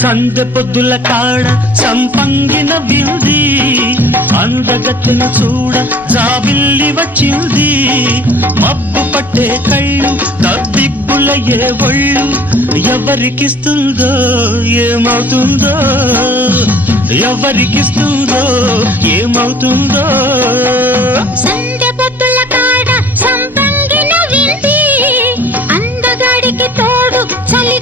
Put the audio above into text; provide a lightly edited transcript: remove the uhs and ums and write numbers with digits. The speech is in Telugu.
సందె పొద్దుల కాడ సంపంగిన వింది అందగత్తెను చూడ జాబిల్లి వచ్చింది మబ్బు పట్టే కళ్ళు తబ్బిబ్బుల ఏ ఒళ్ళు ఎవరికిస్తుందో ఏమవుతుందో ఎవరికిస్తుందో ఏమవుతుందో సందె పొద్దుల కాడ సంపంగిన వింది అందగాడికి తోడు చలి